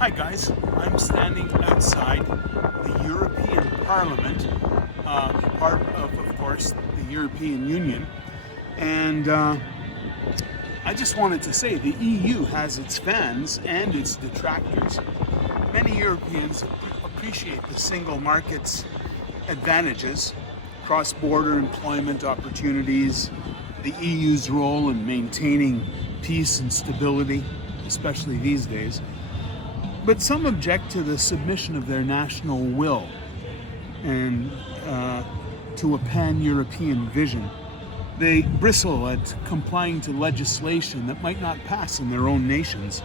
Hi guys, I'm standing outside the European Parliament, part of course, the European Union, and I just wanted to say the EU has its fans and its detractors. Many Europeans appreciate the single market's advantages, cross-border employment opportunities, the EU's role in maintaining peace and stability, especially these days. But some object to the submission of their national will and to a pan-European vision. They bristle at complying to legislation that might not pass in their own nations,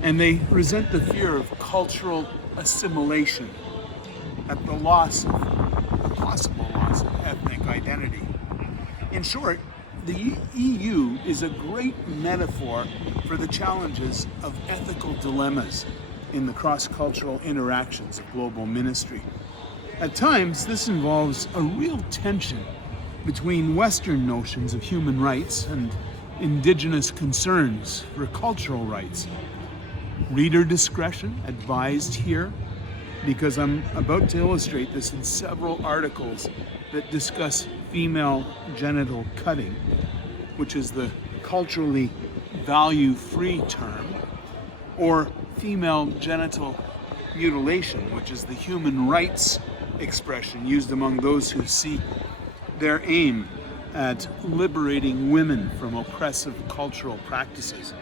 and they resent the fear of cultural assimilation at the possible loss of ethnic identity. In short, the EU is a great metaphor for the challenges of ethical dilemmas in the cross-cultural interactions of global ministry. At times, this involves a real tension between Western notions of human rights and indigenous concerns for cultural rights. Reader discretion advised here, because I'm about to illustrate this in several articles that discuss female genital cutting, which is the culturally value-free term, or female genital mutilation, which is the human rights expression used among those who see their aim at liberating women from oppressive cultural practices.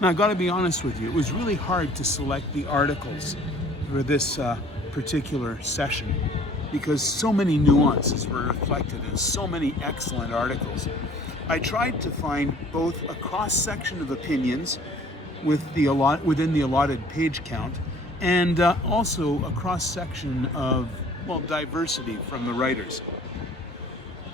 Now, I've got to be honest with you, it was really hard to select the articles for this particular session because so many nuances were reflected in so many excellent articles. I tried to find both a cross-section of opinions within the allotted page count, and also a cross-section of, diversity from the writers.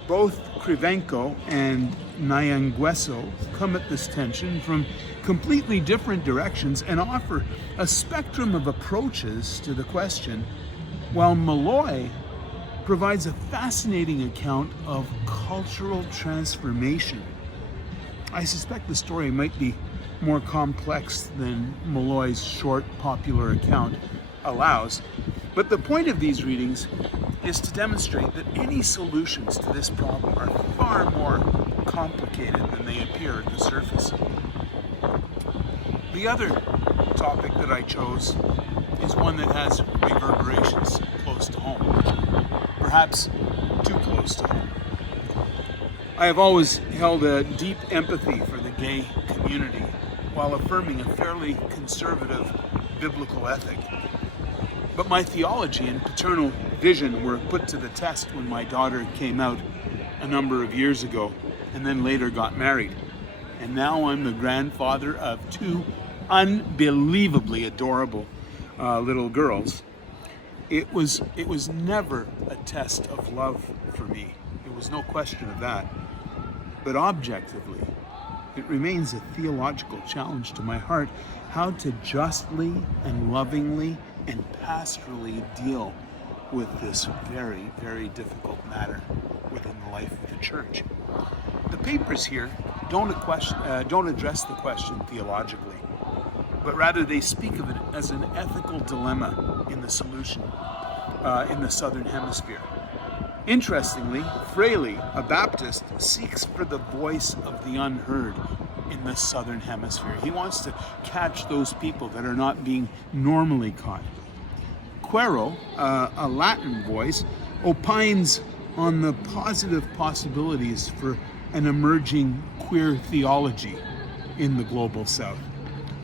Both Krivenko and Nyangweso come at this tension from completely different directions and offer a spectrum of approaches to the question, while Malloy provides a fascinating account of cultural transformation. I suspect the story might be more complex than Malloy's short, popular account allows. But the point of these readings is to demonstrate that any solutions to this problem are far more complicated than they appear at the surface. The other topic that I chose is one that has reverberations close to home, perhaps too close to home. I have always held a deep empathy for the gay community while affirming a fairly conservative biblical ethic. But my theology and paternal vision were put to the test when my daughter came out a number of years ago and then later got married. And now I'm the grandfather of two unbelievably adorable little girls. It was never a test of love for me. There was no question of that. But objectively, it remains a theological challenge to my heart how to justly and lovingly and pastorally deal with this very, very difficult matter within the life of the church. The papers here don't address the question theologically, but rather they speak of it as an ethical dilemma in the solution in the Southern Hemisphere. Interestingly, Fraley, a Baptist, seeks for the voice of the unheard in the Southern Hemisphere. He wants to catch those people that are not being normally caught. Quero, a Latin voice, opines on the positive possibilities for an emerging queer theology in the global South.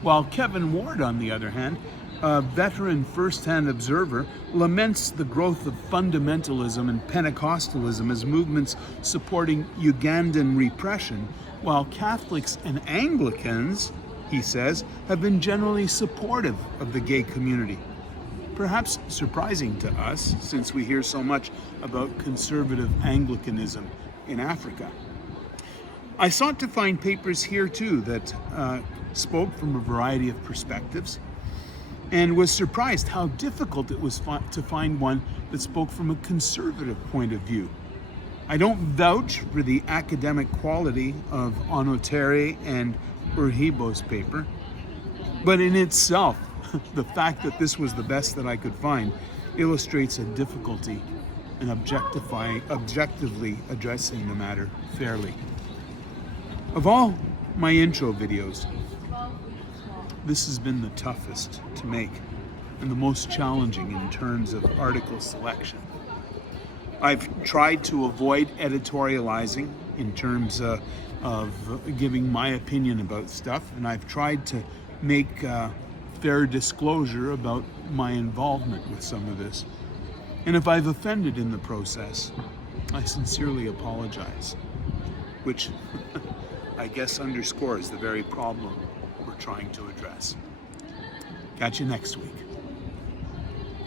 While Kevin Ward, on the other hand, a veteran first-hand observer, laments the growth of fundamentalism and Pentecostalism as movements supporting Ugandan repression, while Catholics and Anglicans, he says, have been generally supportive of the gay community. Perhaps surprising to us, since we hear so much about conservative Anglicanism in Africa. I sought to find papers here too that spoke from a variety of perspectives, and was surprised how difficult it was to find one that spoke from a conservative point of view. I don't vouch for the academic quality of Onotere and Urhibo's paper, but in itself, the fact that this was the best that I could find illustrates a difficulty in objectively addressing the matter fairly. Of all my intro videos, this has been the toughest to make and the most challenging in terms of article selection. I've tried to avoid editorializing in terms of giving my opinion about stuff, and I've tried to make fair disclosure about my involvement with some of this. And if I've offended in the process, I sincerely apologize, which I guess underscores the very problem we're trying to address. Catch you next week.